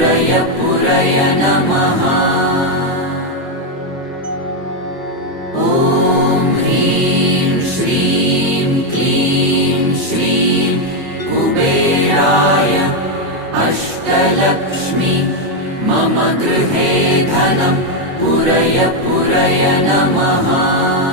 पुरय पुरय नमः। ॐ ह्रीं श्रीं क्लीं श्रीं कुबेराय अष्टलक्ष्मी मम गृहे धनं पुरय पुरय नमः।